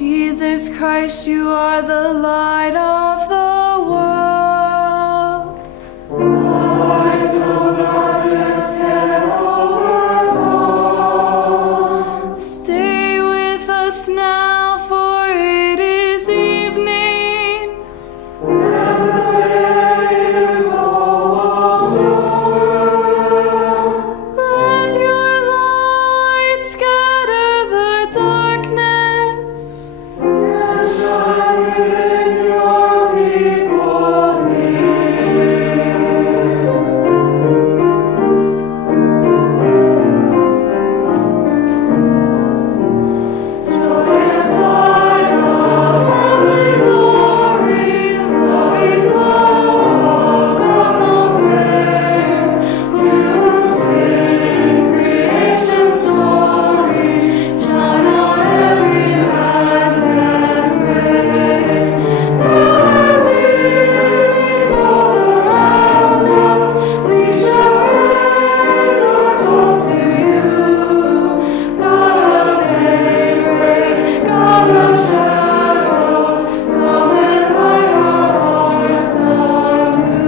Jesus Christ, you are the light of the world. Light no darkness can overcome. Stay with us now, for it is evening, and the day is almost over. Let your light scatter the darkness, and shine within your people near. Joyous light of heavenly glory, loving glow of God's own praise, whose in creation story shine on every land and race. As evening falls around us, we shall raise our songs to you, God of daybreak, God of shadows, come and light our hearts anew.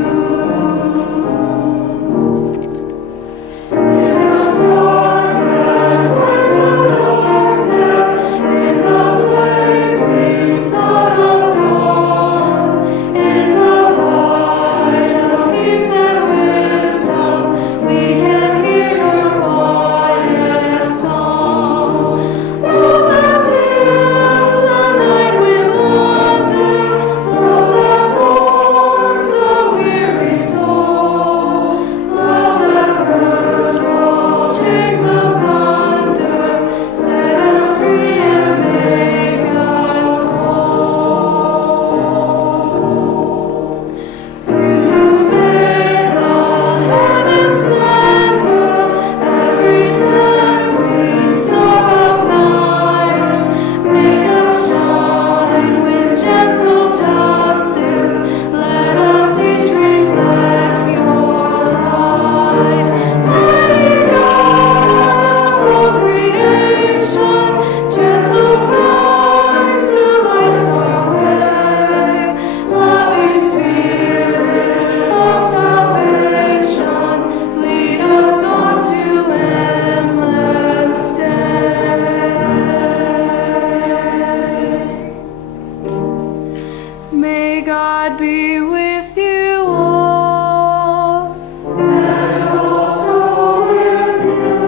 In the storms and waves of darkness, in the blazing sun of dawn, in the light of peace and wisdom, we can hear your quiet song. Love that fills the night with wonder, love that warms the weary soul, love that bursts all chains asunder, set us free and make us whole. You made the heavens splendor, every dancing star of night. Make us shine with gentle justice, let us each reflect your light. Mighty God of all creation, gentle Christ who lights our way, loving Spirit of salvation, lead us on to endless day. May God be with you all, and also with you.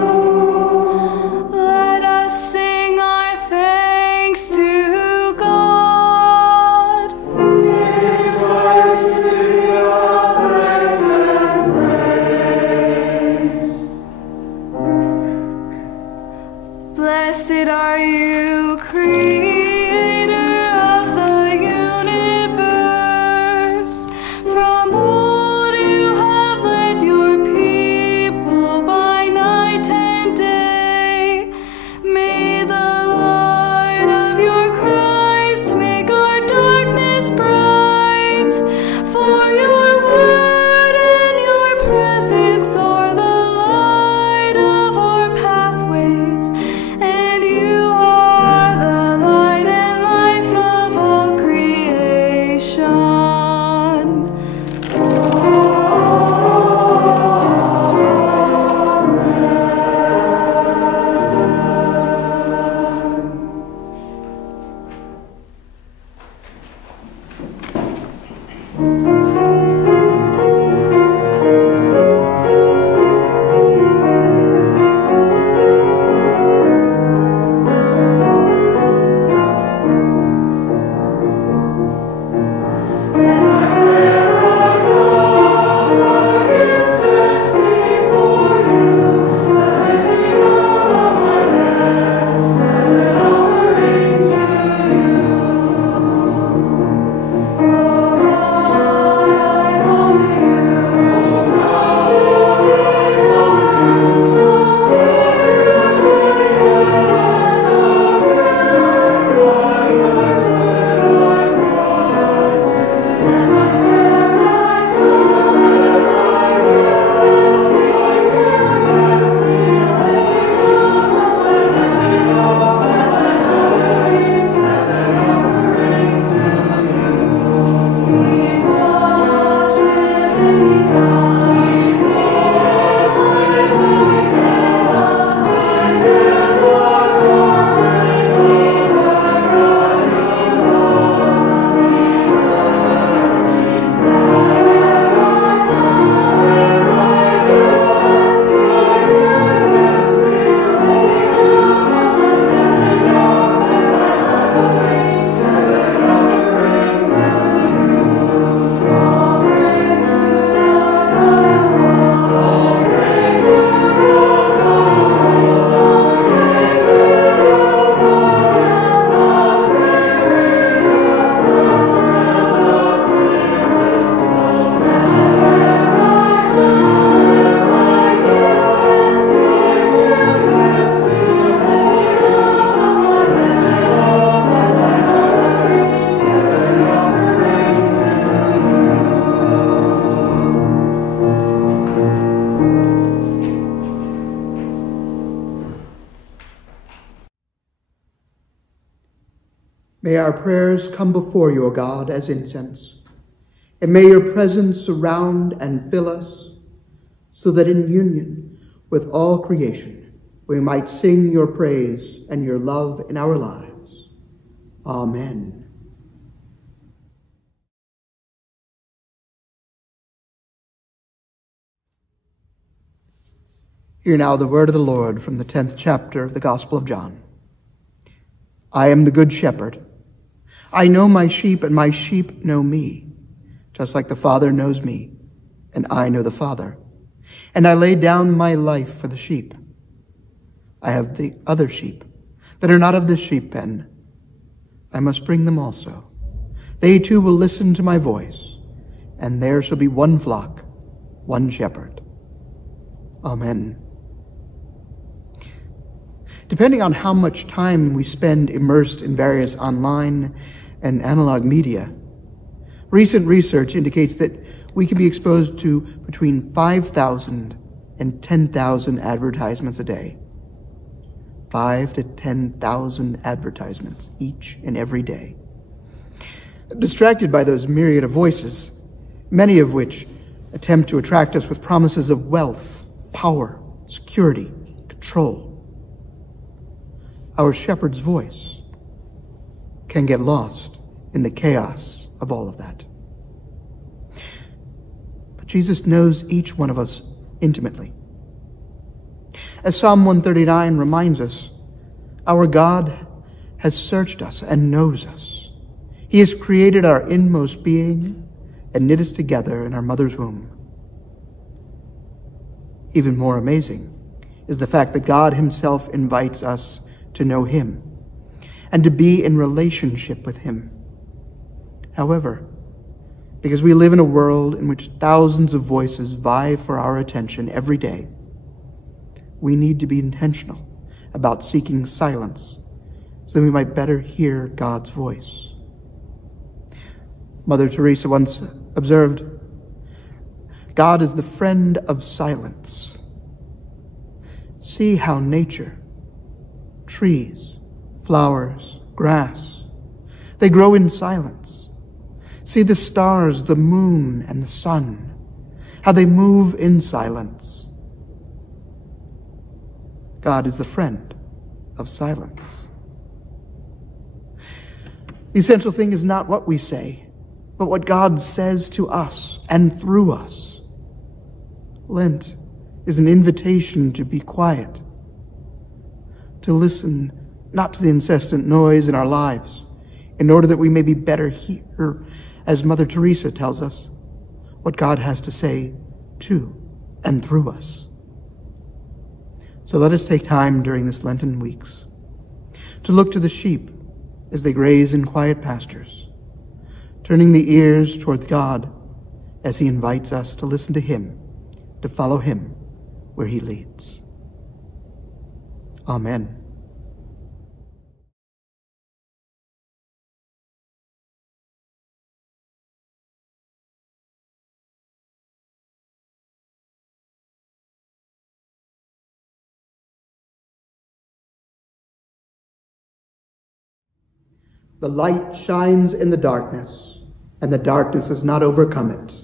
Let us sing our thanks to God. It is right to give your thanks and praise. Blessed are you, Creator of the universe. From old you have led your people by night and day. May the light of your Christ make our darkness bright. For your word and your presence are the light of our pathways, and you are the light and life of all creation. Oh May our prayers come before you, O God, as incense, and may your presence surround and fill us, so that in union with all creation we might sing your praise and your love in our lives. Amen. Hear now the word of the Lord from the 10th chapter of the Gospel of John. I am the good shepherd. I know my sheep, and my sheep know me, just like the Father knows me, and I know the Father. And I lay down my life for the sheep. I have the other sheep that are not of this sheep pen. I must bring them also. They too will listen to my voice, and there shall be one flock, one shepherd. Amen. Depending on how much time we spend immersed in various online and analog media, recent research indicates that we can be exposed to between 5,000 and 10,000 advertisements a day. 5,000 to 10,000 advertisements each and every day. Distracted by those myriad of voices, many of which attempt to attract us with promises of wealth, power, security, control, our shepherd's voice can get lost in the chaos of all of that. But Jesus knows each one of us intimately. As Psalm 139 reminds us, our God has searched us and knows us. He has created our inmost being and knit us together in our mother's womb. Even more amazing is the fact that God himself invites us to know him and to be in relationship with him. However, because we live in a world in which thousands of voices vie for our attention every day, we need to be intentional about seeking silence so that we might better hear God's voice. Mother Teresa once observed, God is the friend of silence. See how nature, trees, flowers, grass, they grow in silence. See the stars, the moon, and the sun, how they move in silence. God is the friend of silence. The essential thing is not what we say, but what God says to us and through us. Lent is an invitation to be quiet, to listen not to the incessant noise in our lives, in order that we may be better hear, as Mother Teresa tells us, what God has to say to and through us. So let us take time during this Lenten weeks to look to the sheep as they graze in quiet pastures, turning the ears toward God as he invites us to listen to him, to follow him where he leads. Amen. The light shines in the darkness, and the darkness has not overcome it.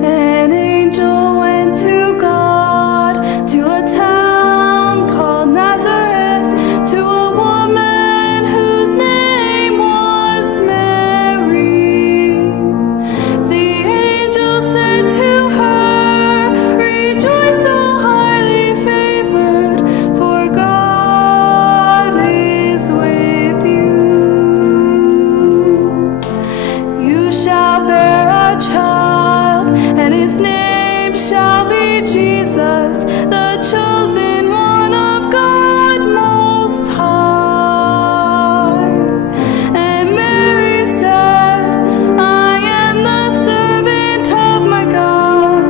An angel went to God, to a town called Nazareth, to a woman whose name was Mary. The angel said to her, "Rejoice, O highly favored, for God is with you. You shall bear a child, and his name shall be Jesus, the chosen one of God Most High." And Mary said, "I am the servant of my God.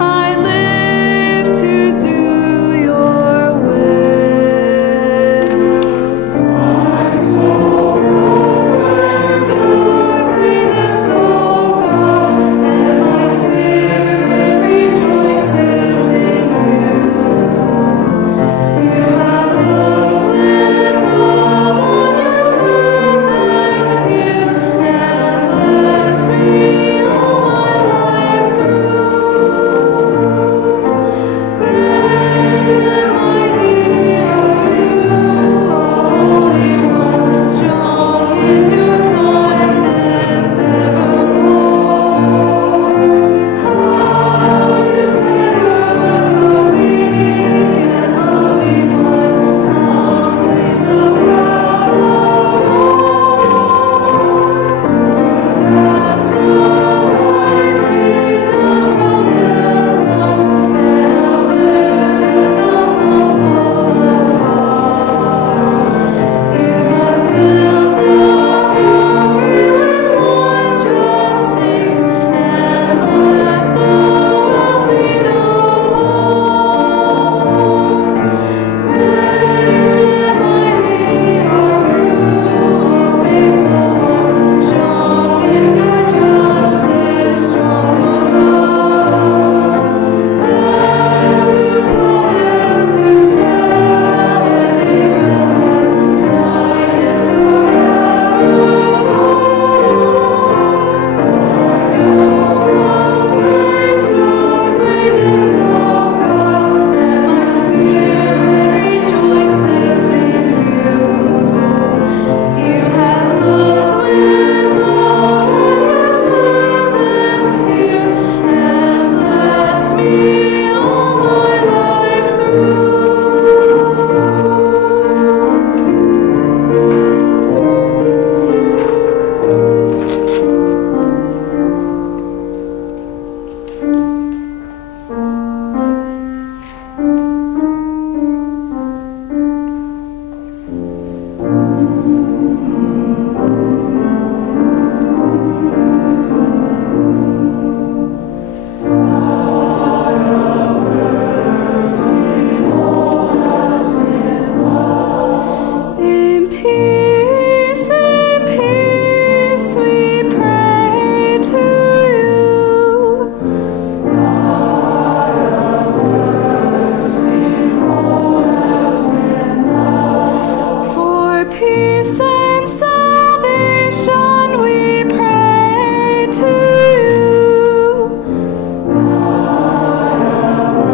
I live to do your will." My soul peace and salvation we pray to you. God of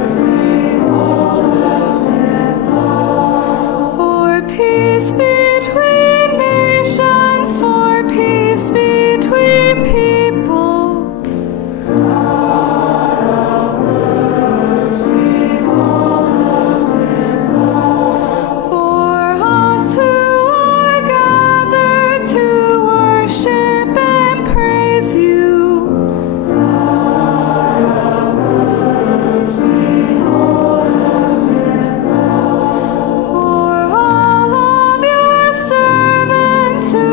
mercy, hold us in love. For peace between nations, for peace between peoples. God of mercy, hold us in love. For us who are gathered to worship and praise you. God of mercy, hold us in love. For all of your servants who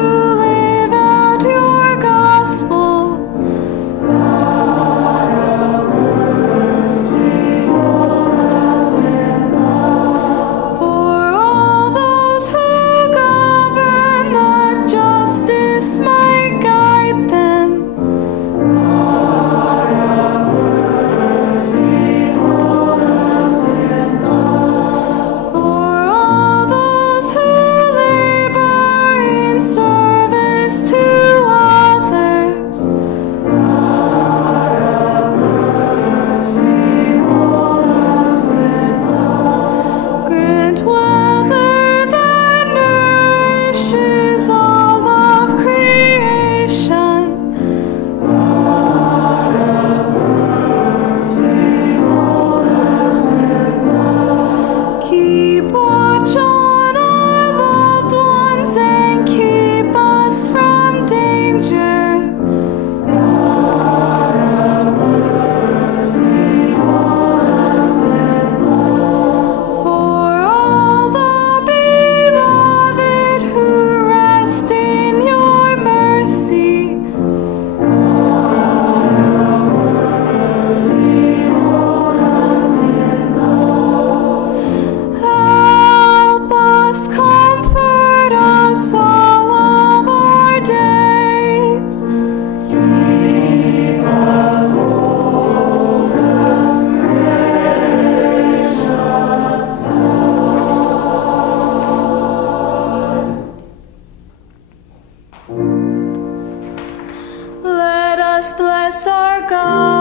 live out your gospel. God of mercy, hold us in love. For all those who govern, that justice might guide them. God of mercy, hold us in love. For all those who labor in service to others. God of mercy, hold us in love. Grant weather that nourishes all of creation. God of mercy, hold us in love. Keep watch on our loved ones and keep us from danger. God of mercy, hold us in love. For all the beloved who rest in your mercy. God of mercy, hold us in love. Help us, comfort us all of our days. Keep us, hold us, gracious Lord. Let us bless our God.